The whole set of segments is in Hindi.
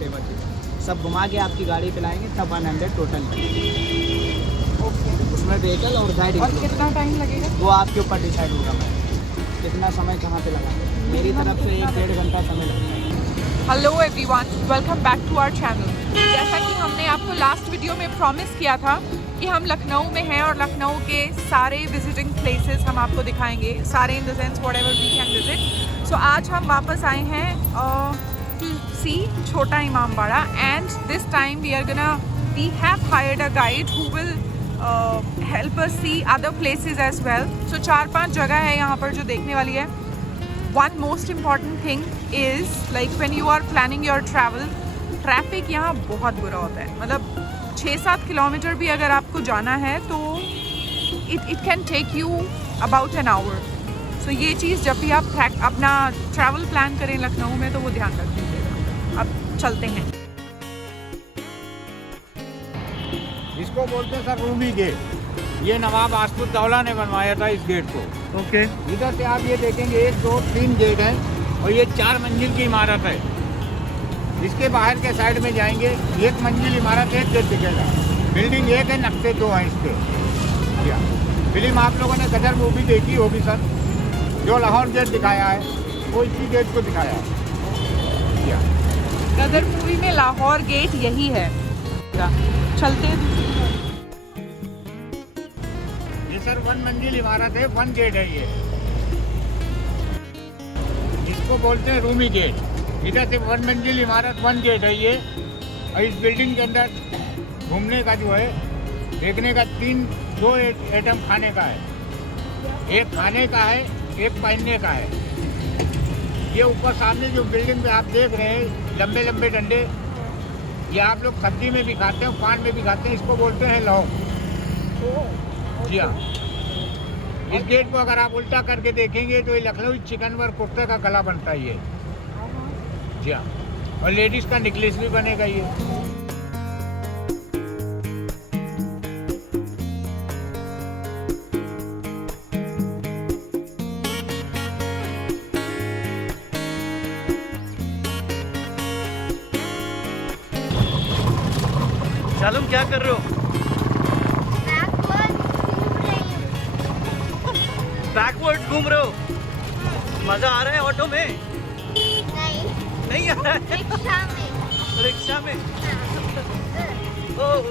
सेवा की। सब घुमा के आपकी गाड़ी पे लाएंगे, तब 100 टोटल ओके। उसमें व्हीकल और गाइड। और कितना टाइम लगेगा? वो आपके ऊपर डिसाइड होगा मैम, कितना समय कहाँ पे लगाएंगे। मेरी तरफ से 1-1.5 घंटा समय लगता है। Hello everyone, welcome back to our channel. जैसा कि हमने आपको लास्ट वीडियो में प्रॉमिस किया था कि हम लखनऊ में हैं और लखनऊ के सारे विजिटिंग प्लेसेस हम आपको दिखाएंगे, सारे in the sense whatever we can visit. So आज हम वापस आए हैं to C Chhota Imambara, and this time we have hired a guide who will help us see other places as well. So 4-5 जगह है यहाँ पर जो देखने वाली है। One most important thing is like when you are planning your travel, traffic यहाँ बहुत बुरा होता है। मतलब 6-7 किलोमीटर भी अगर आपको जाना है तो it can take you about an hour. So ये चीज़ जब भी आप अपना ट्रैवल प्लान करें लखनऊ में तो वो ध्यान रख दीजिएगा। अब चलते हैं। इसको बोलते हैं सर रूमी गेट। ये नवाब आसफुद्दौला ने बनवाया था इस गेट को। ओके। इधर से आप ये देखेंगे 1, 2, 3 गेट हैं और ये 4 मंजिल की इमारत है। इसके बाहर के साइड में जाएंगे, 1 मंजिल इमारत, 1 गेट दिखेगा। बिल्डिंग 1 है, नक्शे 2 हैं इसके। क्या फिल्म आप लोगों ने गदर मूवी देखी होगी सर, जो लाहौर गेट दिखाया है वो इसी गेट को दिखाया है। क्या गदर मूवी में लाहौर गेट यही है। चलते हैं। सर 1 मंजिल इमारत है, 1 गेट है ये। इसको बोलते हैं रूमी गेट। इधर से 1 मंजिल इमारत, 1 गेट है ये। और इस बिल्डिंग के अंदर घूमने का जो है, देखने का 2 आइटम खाने का है। एक खाने का है, एक पहनने का है। ये ऊपर सामने जो बिल्डिंग में आप देख रहे हैं, लंबे लंबे डंडे, ये आप लोग सब्जी में भी खाते हैं, पान में भी खाते हैं। इसको बोलते हैं लौंग। जी हाँ। इस गेट को अगर आप उल्टा करके देखेंगे तो ये लखनऊ चिकन वर्क कुर्ते का गला बनता है ये। जी हाँ। और लेडीज का नेकलेस भी बनेगा ये। शालूम क्या कर रहे हो? बैकवर्ड घूम रहे हो? मजा आ रहा है ऑटो में? नहीं आ रहा है? रिक्शा में। ओह,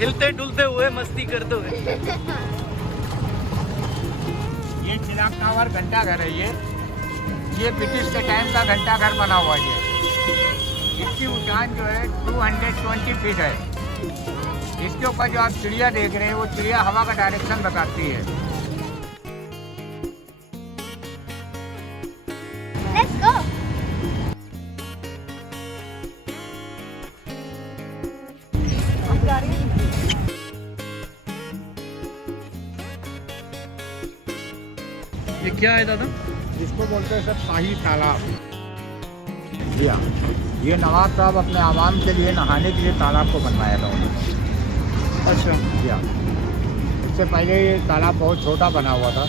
हिलते डुलते हुए, मस्ती करते हुए। ये चिराग टावर घंटा घर है ये ब्रिटिश के टाइम का घंटा घर बना हुआ है। इसकी ऊंचाई जो है 220 फीट है। इसके ऊपर जो आप चिड़िया देख रहे हैं, वो चिड़िया हवा का डायरेक्शन बताती है। Let's go. ये क्या है दादा? इसको बोलते हैं सर शाही तालाब। जी हाँ। ये नवाब साहब अपने आवाम के लिए नहाने के लिए तालाब को बनवाया था उन्होंने। अच्छा। जी हाँ। इससे पहले ये तालाब बहुत छोटा बना हुआ था।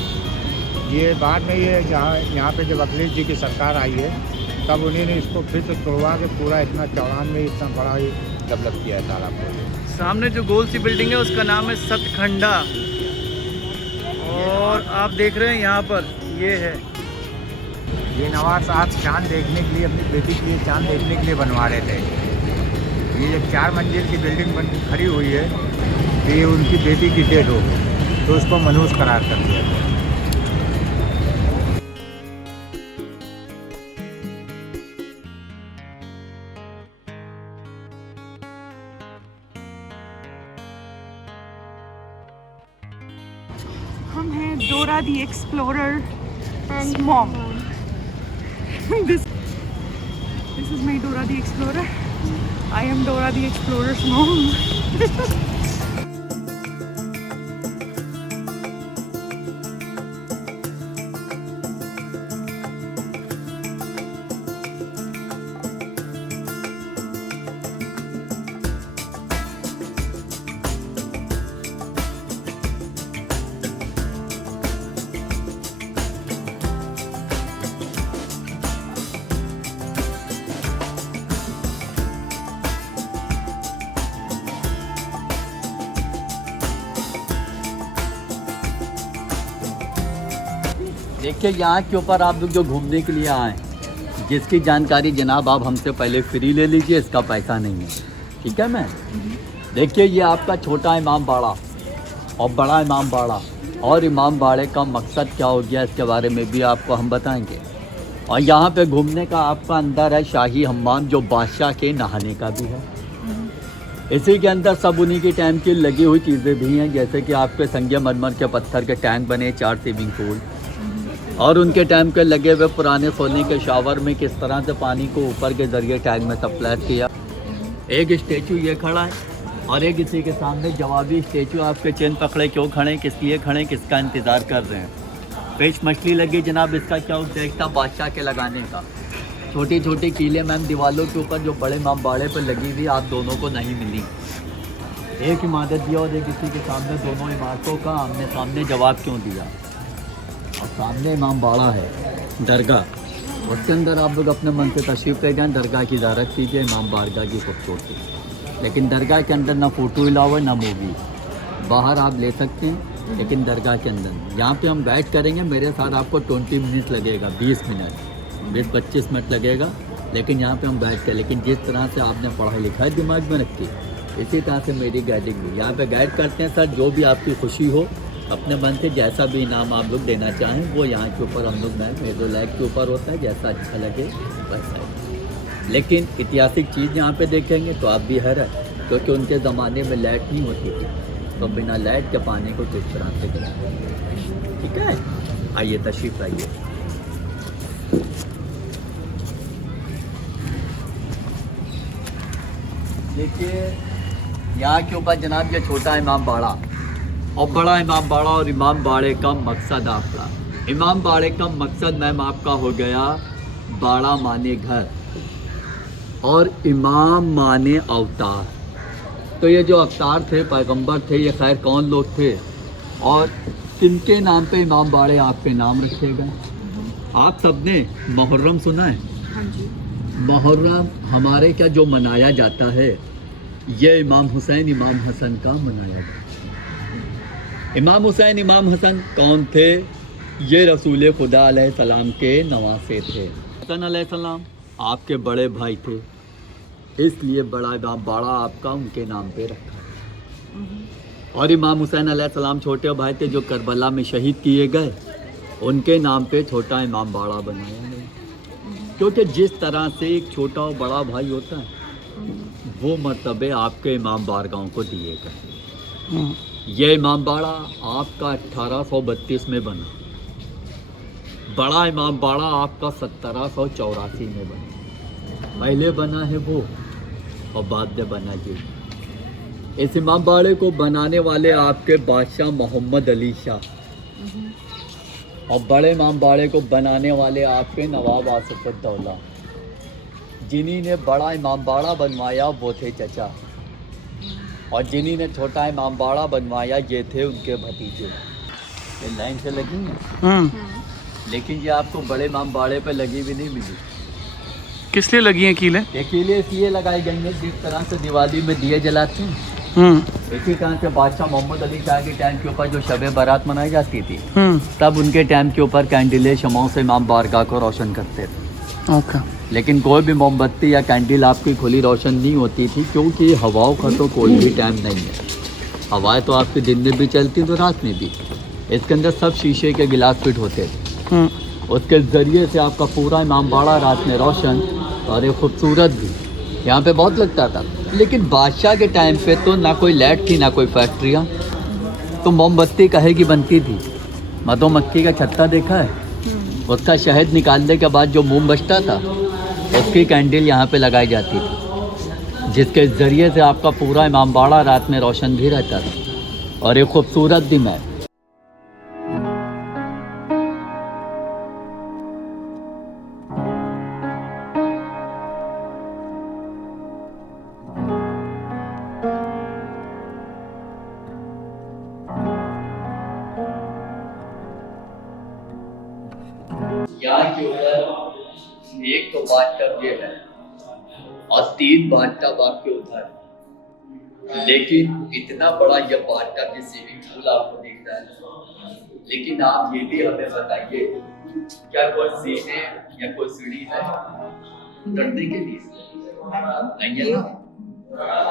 ये बाद में ये यहाँ पे जब अखिलेश जी की सरकार आई है, तब उन्होंने इसको फिर से तोड़वा के पूरा इतना चौड़ान में इतना बड़ा डेवलप किया है तालाब को। सामने जो गोल सी बिल्डिंग है उसका नाम है सतखंडा, और आप देख रहे हैं यहाँ पर ये है। ये नवाब साहब चांद देखने के लिए, अपनी बेटी के लिए चांद देखने के लिए बनवा रहे थे। ये जब 4 मंजिल की बिल्डिंग बन खड़ी हुई है, तो ये उनकी बेटी की डेथ हो गई, तो उसको मनहूस करार कर दिया। हम हैं Dora the explorer mom. this is my Dora the Explorer. I am Dora the Explorer's mom. देखिए यहाँ के ऊपर आप लोग जो घूमने के लिए आए, जिसकी जानकारी जनाब आप हमसे पहले फ्री ले लीजिए, इसका पैसा नहीं है, ठीक है मैम। देखिए ये आपका छोटा इमाम बाड़ा और बड़ा इमाम बाड़ा, और इमाम बाड़े का मकसद क्या हो गया इसके बारे में भी आपको हम बताएंगे। और यहाँ पे घूमने का आपका अंदर है शाही हम्माम, जो बादशाह के नहाने का भी है। इसी के अंदर सब उन्हीं के टाइम की लगी हुई चीज़ें भी हैं, जैसे कि आपके संगमरमर के पत्थर के टैंक बने, 4 स्विमिंग पूल, और उनके टाइम के लगे हुए पुराने सोने के शावर में किस तरह से पानी को ऊपर के ज़रिए टैंक में सप्लाई किया। एक स्टेचू ये खड़ा है और एक इसी के सामने जवाबी स्टेचू। आपके चेन पकड़े क्यों खड़े, किस लिए खड़े, किसका इंतज़ार कर रहे हैं। फिश मछली लगी जनाब, इसका क्या उद्देश्य था, बादशाह के लगाने का। छोटी छोटी कीले मैम दीवारों के ऊपर जो बड़े इमाम बाड़े पर लगी हुई, आप दोनों को नहीं मिली। एक इमारत दिया और एक इसी के सामने, दोनों इमारतों का आमने सामने जवाब क्यों दिया। और सामने इमाम बाड़ा है, दरगाह, उसके अंदर आप लोग अपने मन से तशरीफ़ ले जाएँ, दरगाह की ज़ियारत कीजिए, इमाम बारगाह की खूबसूरती। लेकिन दरगाह के अंदर ना फ़ोटो अलावा ना मूवी, बाहर आप ले सकते हैं, लेकिन दरगाह के अंदर यहाँ पे हम गाइड करेंगे। मेरे साथ आपको 20 मिनट लगेगा, 20 मिनट 20-25 मिनट लगेगा, लेकिन यहाँ पे हम गाइड करें। लेकिन जिस तरह से आपने पढ़ाई लिखाई दिमाग में रखी, इसी तरह से मेरी गाइडिंग भी यहाँ पे गाइड करते हैं सर। जो भी आपकी खुशी हो, अपने मन से जैसा भी इनाम आप लोग देना चाहें, वो यहाँ के ऊपर हम लोग मेरे लाइक के ऊपर होता है, जैसा अच्छा लगे वैसा। लेकिन ऐतिहासिक चीज़ यहाँ पे देखेंगे तो आप भी हैरान, क्योंकि उनके ज़माने में लाइट नहीं होती थी, तो बिना लाइट के पानी को किस तरह से करें। ठीक है, आइए तशरीफ़ लाइए। देखिए यहाँ के ऊपर जनाब ये छोटा इमाम बाड़ा और बड़ा इमाम बाड़ा, और इमाम बाड़े का मकसद आपका, इमाम बाड़े का मकसद मैम आपका हो गया बाड़ा माने घर और इमाम माने अवतार। तो ये जो अवतार थे, पैगंबर थे, ये खैर कौन लोग थे और किनके नाम पे इमाम बाड़े आपके नाम रखे गए। आप सबने मुहर्रम सुना है? हाँ जी। मुहर्रम हमारे क्या जो मनाया जाता है, ये इमाम हुसैन इमाम हसन का मनाया जाता है। इमाम हुसैन इमाम हसन कौन थे? ये रसूल खुदा अलैहिस्सलाम के नवासे थे। हसन अलैहिस्सलाम आपके बड़े भाई थे, इसलिए बड़ा इमाम बाड़ा आपका उनके नाम पे रखा। और इमाम हुसैन अलैहिस्सलाम छोटे भाई थे जो करबला में शहीद किए गए, उनके नाम पे छोटा इमाम बाड़ा बनाया गया। क्योंकि जिस तरह से एक छोटा और बड़ा भाई होता है, वो मर्तबे आपके इमाम बारगाहों को दिए गए। ये इमाम बाड़ा आपका 1832 में बना, बड़ा इमाम बाड़ा आपका 1784 में बना। पहले बना है वो और बाद में बना ये। इस इमाम बाड़े को बनाने वाले आपके बादशाह मोहम्मद अली शाह, और बड़े इमाम बाड़े को बनाने वाले आपके नवाब आसिफुद्दौला। जिन्हीं ने बड़ा इमाम बाड़ा बनवाया वो थे चचा, और जिन्हीं ने छोटा इमाम बाड़ा बनवाया ये थे उनके भतीजे। ये लाइन से लगी है, लेकिन ये आपको बड़े इमाम बाड़े पे लगी भी नहीं मिली। किस लिए लगी हैं कीलें? ये कीलें इसलिए लगाई गई हैं, जिस तरह से दिवाली में दिए जलाते हैं, इसी तरह से बादशाह मोहम्मद अली शाह के टाइम के ऊपर जो शब बारात मनाई जाती थी, तब उनके टाइम के ऊपर कैंडलें शमाओं से इमाम बारगाह को रोशन करते थे। ओके। लेकिन कोई भी मोमबत्ती या कैंडल आपकी खुली रोशन नहीं होती थी, क्योंकि हवाओं का तो कोई भी टाइम नहीं है। हवाएं तो आपके दिन में भी चलती तो रात में भी। इसके अंदर सब शीशे के गिलास फिट होते थे, उसके ज़रिए से आपका पूरा इमाम बाड़ा रात में रोशन और एक खूबसूरत भी यहाँ पे बहुत लगता था। लेकिन बादशाह के टाइम पे तो ना कोई लाइट थी ना कोई फैक्ट्रियाँ, तो मोमबत्ती कहे की बनती थी। मधुमक्खी का छत्ता देखा है? उसका शहद निकालने के बाद जो मोम बचता था, उसकी कैंडल यहाँ पे लगाई जाती थी, जिसके ज़रिए से आपका पूरा इमाम बाड़ा रात में रोशन भी रहता था और एक खूबसूरत भी मैं। यहाँ के ऊपर एक तो बाथटब ये है और 3 बाथटब आपके उधर। लेकिन इतना बड़ा ये बाथटब, ये स्विमिंग पूल आपको दिख रहा है, लेकिन आप ये भी हमें बताइए क्या कोई सीट है या कोई सीढ़ी है उतरने के लिए? नहीं है ना।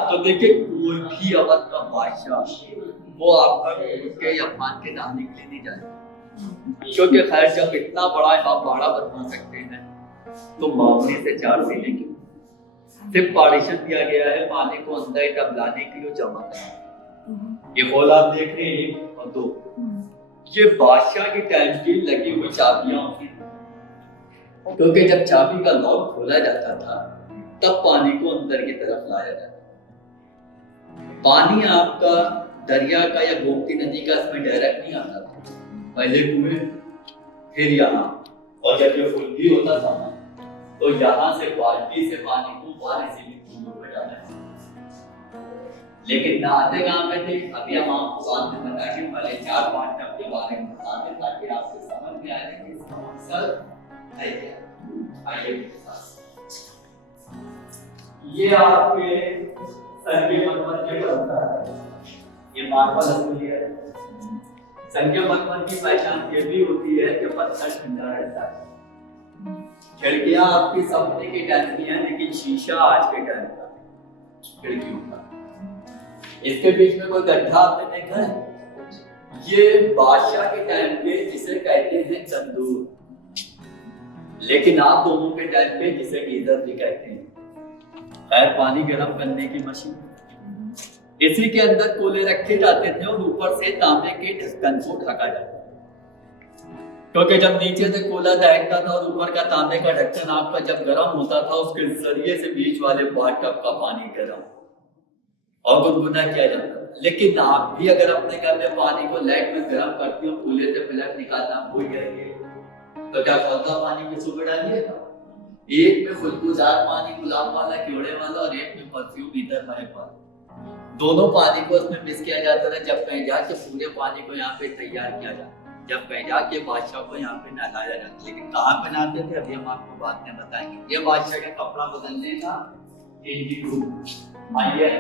तो देखिए कोई भी अवध का बादशाह वो आपका के या फान के नहाने के लिए नहीं जाएगा, क्योंकि खैर जब इतना बड़ा आप बाड़ा बनवा सकते हैं तो मामूली से 4 सीढ़ी क्यों? सिर्फ पार्टीशन दिया गया है पानी को अंदर तब लाने के लिए जमा करना। ये होल आप देख रहे हैं 1 और 2, ये बादशाह के टाइम की लगी हुई चाबियां होती थी, क्योंकि जब चाबी का लॉक खोला जाता था तब पानी को अंदर की तरफ लाया जाता। पानी आपका दरिया का या गोमती नदी का इसमें डायरेक्ट नहीं आता था, पहले कुएं फिर यहाँ, और जब ये फुल भी होता था तो यहाँ से बाल्टी से पानी को बाहर से भी कुएं में डाला जाता। लेकिन नहाते कहाँ पे थे? अभी हम आपको बाद में बताएंगे, पहले 4-5 टप के बारे में बताते ताकि आपको समझ में आए कि इसका मकसद है क्या। आइए मेरे साथ, ये आपके संख्या मतमत के बनता है, ये मार्बल असली है। संख्या मतमत की पहचान ये भी होती है कि पत्थर ठंडा रहता है। खिड़कियां आपकी सपने की टाइम की हैं, लेकिन शीशा आज के टाइम का खिड़कियों का। इसके बीच में कोई गड्ढा आपने देखा है? ये बादशाह के टाइम पे जिसे कहते हैं तंदूर, लेकिन आप दोनों के टाइम पे जिसे गीजर भी कहते हैं, खैर पानी गर्म करने की मशीन। इसी के अंदर कोले रखे जाते थे और ऊपर से तांबे के ढक्कन को ढका जाता था, क्योंकि जब नीचे से कोला दहकता था और ऊपर का तांबे का ढक्कन आपका जब गर्म होता था उसके जरिए से बीच वाले बाथटब का पानी गर्म और गुनगुना किया जाता था। लेकिन आप भी अगर अपने घर में पानी को लाइट में गर्म करती हो, कूले से प्लग निकालना भूल गए तो क्या खौलता पानी किसको में डालिएगा? एक में खुशबूदार पानी गुलाब वाला कीड़े वाला और एक में परफ्यूम इधर महक वाला, दोनों पानी को उसमें मिक्स किया जाता था। जब कहीं जाके पूरे पानी को यहाँ पे तैयार किया जाता, जब कहीं जाके बादशाह को यहाँ पे नहलाया जाता। लेकिन कहाँ पे नहाते थे अभी हम आपको बाद में बताएंगे। ये बादशाह का कपड़ा बदलने का चेंजिंग रूम। आइए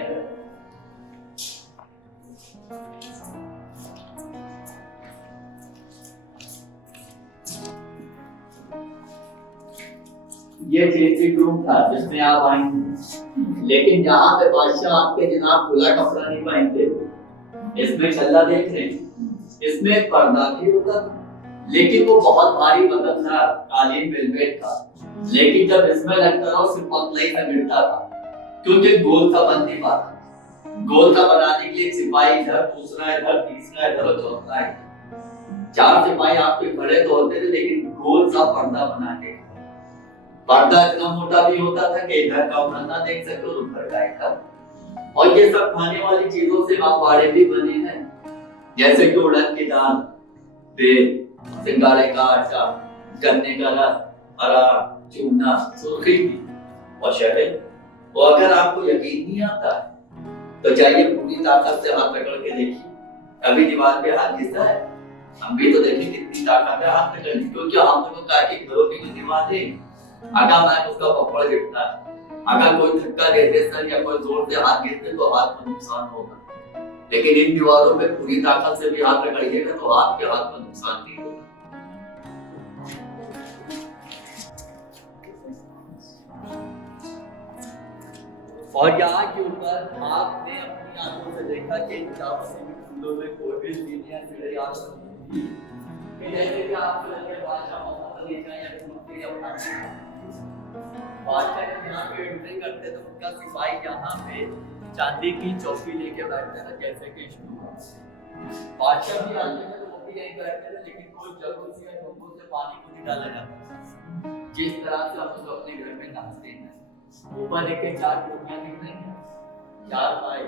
ये चेंजिंग रूम था जिसमें आप आएंगे, लेकिन यहाँ पे बादशाह आपके जनाब खुला कपड़ा नहीं पहनते। इसमें छल्ला देख रहे हैं, इसमें पर्दा भी होता था, लेकिन वो बहुत भारी बदन था, कालीन वेलवेट था। लेकिन जब इसमें लगता था सिर्फ पतला ही सा गिरता था, क्योंकि गोल सा बन नहीं पाता। गोल सा बनाने के लिए सिपाही इधर, दूसरा इधर, तीसरा इधर और चौथा इधर। 4 सिपाही आपके खड़े तो होते थे, लेकिन गोल सा पर्दा बनाने। पर्दा इतना मोटा भी होता था कि इधर का उधर ना देख सके और उधर का इधर। और ये सब खाने वाली चीजों से आप बाड़े भी बने हैं, जैसे कि उड़द की दाल, बेल, सिंगाड़े का आटा, गन्ने का रस, हरा, चूना, सुर्खी और शहद। और अगर आपको यकीन नहीं आता तो जाइए पूरी ताकत से हाथ पकड़ के देखिए। अभी दीवार पे हाथ घिसा है, हम भी तो देखें कितनी ताकत है हाथ पकड़ की, क्योंकि हम लोग का के घरों की दीवार है, अगर मैं उसका पकड़ गिरता है, अगर कोई धक्का देते सर या कोई जोर से हाथ गिरते तो हाथ को नुकसान होगा। लेकिन इन दीवारों पे पूरी ताकत से भी हाथ रगड़िएगा तो हाथ के हाथ को नुकसान नहीं होगा। और यहाँ के ऊपर आपने अपनी आंखों से देखा कि इन चारों से फूलों में कोई भी लिनियां चिड़िया आ सकती है, जैसे कि आपको लगे बादशाह मोहम्मद अली का या कुर्ती या बादशाह जब यहाँ पे एंट्री करते तो उनका सिपाही यहाँ पे चांदी की चौकी लेके बैठते थे, जैसे कि बादशाह भी आते थे तो वो भी यहीं बैठते थे, लेकिन कोई जरूर से ढोंगों से पानी को नहीं डाला जाता। जिस तरह से हम लोग अपने घर में नहाते हैं, ऊपर एक 4 टोपियां दिख रही हैं, 4 पाए,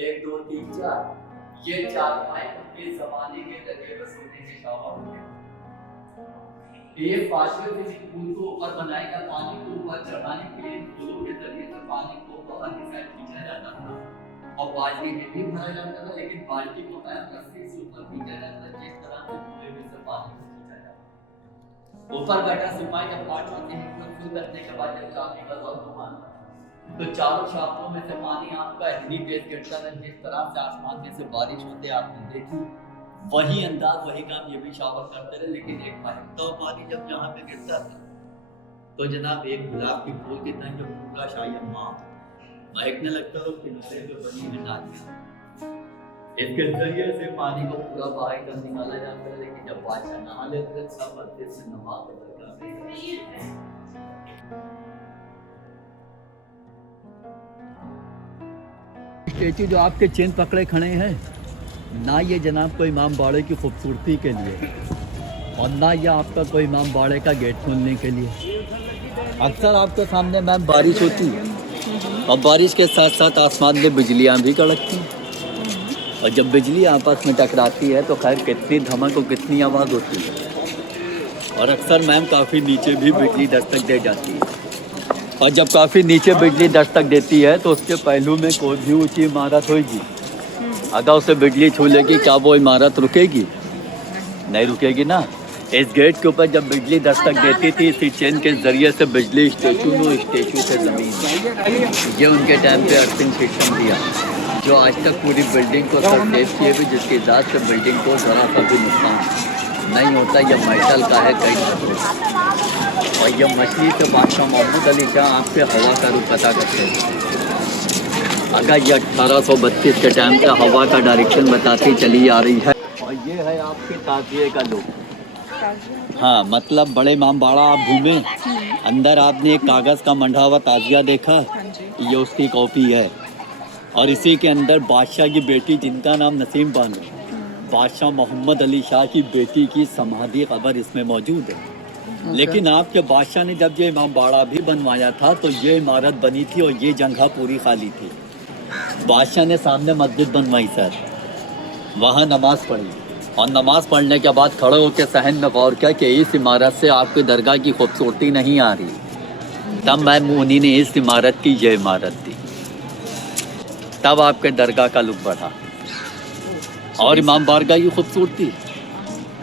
1 2 3 4, ये 4 पाए के जमाने के लगे हुए सोने के शावर होते हैं। ये पार्शियल फिजिक्स पूल को ऊपर बनाएगा, पानी को ऊपर चढ़ाने के लिए फूलों के जरिए से पानी को बाहर की साइड खींचा जाता था और बाल्टी में भी भरा जाता था, लेकिन बाल्टी को रस्सी से ऊपर खींचा जाता था, जिस तरह से फूले में से पानी को खींचा जाता है। ऊपर बैठा सिपाही जब पार्ट होते हैं तो फिल करने के बाद जब चाबी का लॉक घुमाना तो चारों शाफ्टों में से पानी आपका इतनी तेज गिरता था, जिस तरह से आसमान में से बारिश होते आपने देखी। वही अंदाज वही काम ये भी शावर करते रहे, लेकिन एक महकता हुआ पानी जब यहाँ पे गिरता था तो जनाब एक गुलाब की फूल की तरह जो पूरा शाही अम्मा महकने लगता तो किनारे पे बनी है नालियाँ, इसके जरिए से पानी को पूरा बाहर कर निकाला जाता है। लेकिन जब बादशाह नहा लेते सब अच्छे से नहा स्टेचू जो आपके चेन पकड़े खड़े हैं ना, ये जनाब कोई इमाम बाड़े की खूबसूरती के लिए और ना ये आपका कोई इमाम बाड़े का गेट खोलने के लिए। अक्सर आपके सामने मैम बारिश होती है और बारिश के साथ साथ आसमान में बिजलियाँ भी कड़कती हैं, और जब बिजली आपस में टकराती है तो खैर कितनी धमक और कितनी आवाज़ होती है, और अक्सर मैम काफ़ी नीचे भी बिजली दस्तक दे जाती है। और जब काफ़ी नीचे बिजली दस्तक देती है तो उसके पहलू में कोई भी ऊँची इमारत होगी, अगर उसे बिजली छू लेगी क्या वो इमारत रुकेगी? नहीं रुकेगी ना। इस गेट के ऊपर जब बिजली दस्तक देती थी इसी चेन के ज़रिए से बिजली स्टेचू में, स्टेचू से ज़मीन, ये उनके टाइम पे अर्थिंग सिस्टम दिया जो आज तक पूरी बिल्डिंग को सेफ किए हुए, जिसकी इजाज़त से बिल्डिंग को ज़रा सा भी नुकसान नहीं होता। यह मेटल का है कई नंबर, और यह मछली से बादशाह मोहम्मद अली शाह आपके हवा का रुख पता करते हैं। अगर ये 1832 के टाइम पे हवा का डायरेक्शन बताती चली आ रही है। और ये है आपके ताजिए का लुक। हाँ, मतलब बड़े इमाम बाड़ा आप घूमे, अंदर आपने एक कागज़ का मंडा हुआ ताजिया देखा, ये उसकी कॉपी है। और इसी के अंदर बादशाह की बेटी जिनका नाम नसीम बानो, बादशाह मोहम्मद अली शाह की बेटी की समाधि कब्र इसमें मौजूद है। लेकिन आपके बादशाह ने जब ये इमाम बाड़ा भी बनवाया था तो ये इमारत बनी थी और ये जगह पूरी खाली थी। बादशाह ने सामने मस्जिद बनवाई सर, वहाँ नमाज़ पढ़ी, और नमाज़ पढ़ने के बाद खड़े होकर सहन में गौर किया कि इस इमारत से आपकी दरगाह की खूबसूरती नहीं आ रही। तब मैम उन्हीं ने इस इमारत की ये इमारत दी, तब आपके दरगाह का लुक बढ़ा और इमाम बारगाह की खूबसूरती।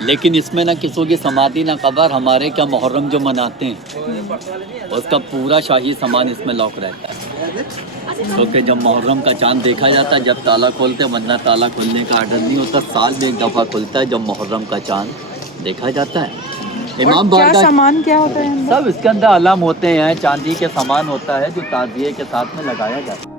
लेकिन इसमें ना किसी की समाधि ना कब्र, हमारे क्या मुहर्रम जो मनाते हैं उसका पूरा शाही सामान इसमें लॉक रहता है। क्योंकि जब मुहर्रम का चांद देखा जाता है जब ताला खोलते हैं, वरना ताला खोलने का आर्डर नहीं होता, साल में एक दफ़ा खुलता है जब मुहर्रम का चांद देखा जाता है। इमाम बारगाह सामान क्या होता है? सब इसके अंदर अलम होते हैं, चांदी के सामान होता है जो ताजिए के साथ में लगाया जाता है।